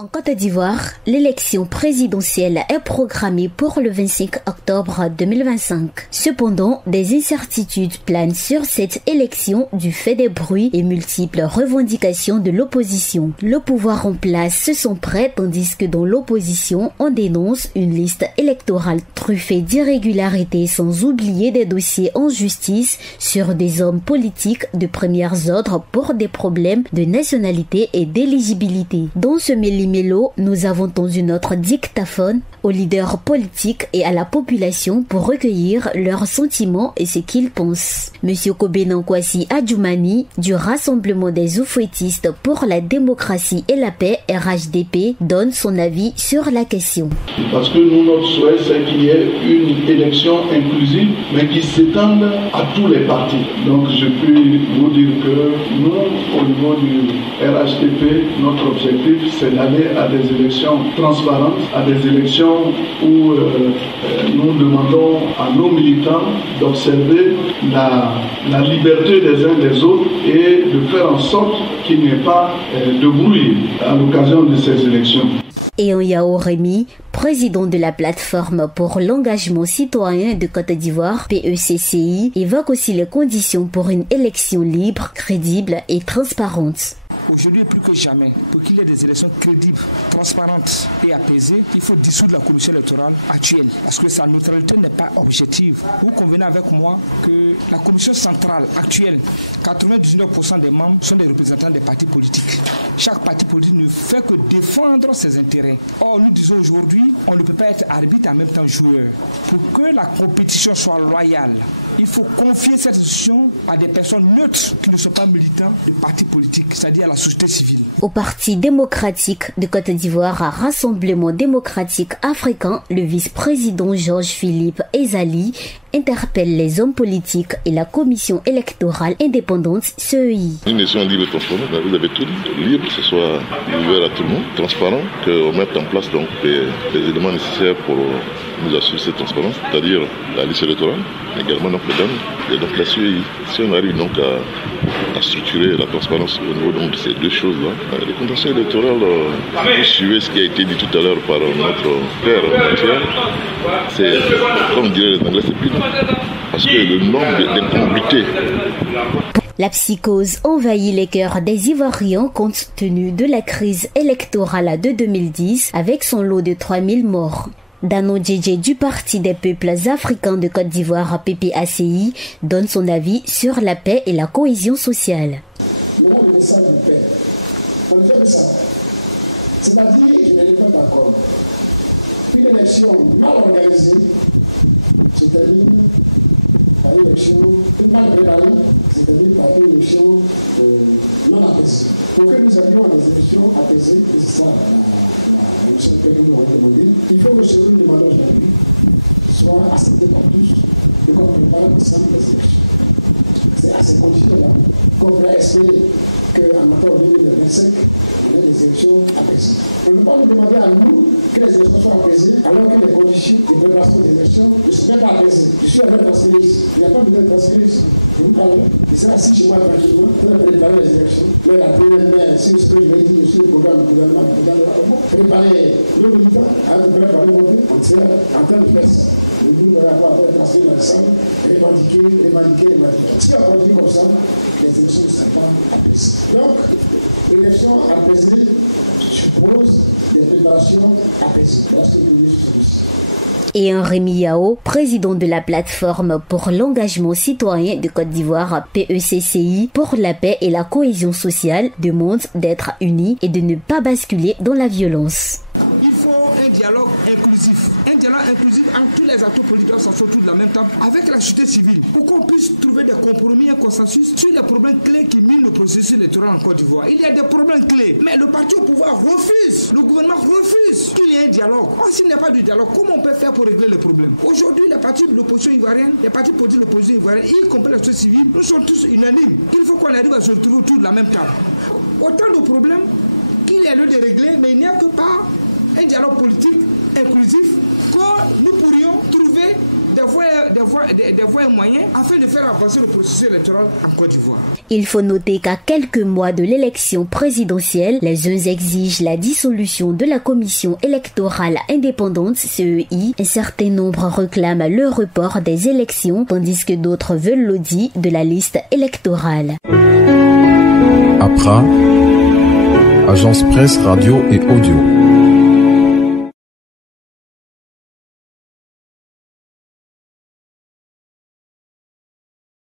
En Côte d'Ivoire, l'élection présidentielle est programmée pour le 25 octobre 2025. Cependant, des incertitudes planent sur cette élection du fait des bruits et multiples revendications de l'opposition. Le pouvoir en place se sent prêt tandis que dans l'opposition, on dénonce une liste électorale truffée d'irrégularités sans oublier des dossiers en justice sur des hommes politiques de premiers ordres pour des problèmes de nationalité et d'éligibilité. Dans ce méli-mélo, nous avons tendu notre dictaphone aux leaders politiques et à la population pour recueillir leurs sentiments et ce qu'ils pensent. Monsieur Kobenan Kwasi Adjoumani du Rassemblement des Oufouettistes pour la démocratie et la paix RHDP donne son avis sur la question. Parce que nous, notre souhait, c'est qu'il y ait une élection inclusive, mais qui s'étende à tous les partis. Donc je peux vous dire que nous, au niveau du RHDP, notre objectif, c'est d'aller à des élections transparentes, à des élections où nous demandons à nos militants d'observer la liberté des uns des autres et de faire en sorte qu'il n'y ait pas de bruit à l'occasion de ces élections. Et Yao Rémy, président de la plateforme pour l'engagement citoyen de Côte d'Ivoire, PECCI, évoque aussi les conditions pour une élection libre, crédible et transparente. Aujourd'hui, plus que jamais, pour qu'il y ait des élections crédibles, transparentes et apaisées, il faut dissoudre la commission électorale actuelle, parce que sa neutralité n'est pas objective. Vous convenez avec moi que la commission centrale actuelle, 99% des membres sont des représentants des partis politiques. Chaque parti politique ne fait que défendre ses intérêts. Or, nous disons aujourd'hui, on ne peut pas être arbitre et en même temps joueur. Pour que la compétition soit loyale, il faut confier cette institution à des personnes neutres qui ne sont pas militants de partis politiques, c'est-à-dire à la société civile. Au Parti démocratique de Côte d'Ivoire, à Rassemblement démocratique africain, le vice-président Georges-Philippe Ezali interpelle les hommes politiques et la commission électorale indépendante CEI. Une élection libre et transparente, vous avez tout libre, que ce soit ouvert à tout le monde, transparent, qu'on mette en place donc les éléments nécessaires pour nous assurer cette transparence, c'est-à-dire la liste électorale, également donc les données, et donc la CEI. Si on arrive donc à structurer la transparence au niveau donc de ces deux choses-là, les contentieux électorales, vous suivez ce qui a été dit tout à l'heure par notre père Mathieu, c'est, comme diraient les Anglais, c'est plus parce que le nombre d'incongruités. La psychose envahit les cœurs des Ivoiriens compte tenu de la crise électorale de 2010 avec son lot de 3000 morts. Dano Djedje du Parti des peuples africains de Côte d'Ivoire PPACI donne son avis sur la paix et la cohésion sociale. Le message de paix, on dit ça. C'est-à-dire, je ne l'ai pas d'accord. Une élection mal organisée se termine par une élection mal préparée, c'est-à-dire par une élection non apaisée. Pour que nous allions à des élections apaisées, et c'est ça la notion que nous avons demandé, il faut que ce que nous demandons aujourd'hui soit accepté par tous et qu'on prépare ensemble les élections. C'est à ces conditions-là qu'on pourrait espérer qu'en octobre 2025, on ait des élections apaisées. On ne peut pas nous demander à nous que les élections soient apaisées alors que les conditions de préparation des élections ne sont même pas apaisées. Je suis avec transférer ici. Il n'y a pas besoin de transférer ici. Vous parlez. Je serai assis chez moi tranquillement pour préparer les élections. Mais la première main, c'est ce que je vais dire sur le programme du gouvernement, préparer nos militants à nous préparer mon pays. On tient en train de faire ça. Le gouvernement va pouvoir transférer l'ensemble, revendiquer. Si on continue comme ça, les élections ne seront pas apaisées. Donc, l'élection apaisée suppose des préparations apaisées. Voilà ce que je dis sur celui-ci. Et Rémy Yao, président de la plateforme pour l'engagement citoyen de Côte d'Ivoire PECCI pour la paix et la cohésion sociale, demande d'être unis et de ne pas basculer dans la violence. Il faut un dialogue inclusif. Un dialogue inclusif entre tous les acteurs politiques s'asseoir autour de la même table avec la société civile pour qu'on puisse trouver des compromis, un consensus sur les problèmes clés qui minent le processus électoral en Côte d'Ivoire. Il y a des problèmes clés, mais le parti au pouvoir refuse, le gouvernement refuse qu'il y ait un dialogue. Or, s'il n'y a pas de dialogue, comment on peut faire pour régler les problèmes? Aujourd'hui, les partis de l'opposition ivoirienne, les partis politiques de l'opposition ivoirienne, y compris la société civile, nous sommes tous unanimes. Il faut qu'on arrive à se retrouver autour de la même table. Autant de problèmes qu'il y a lieu de régler, mais il n'y a que pas un dialogue politique inclusif, que nous pourrions trouver des voies et moyens afin de faire avancer le processus électoral en Côte d'Ivoire. Il faut noter qu'à quelques mois de l'élection présidentielle, les uns exigent la dissolution de la commission électorale indépendante CEI. Un certain nombre réclament le report des élections, tandis que d'autres veulent l'audit de la liste électorale. APRA, Agence Presse, Radio et Audio.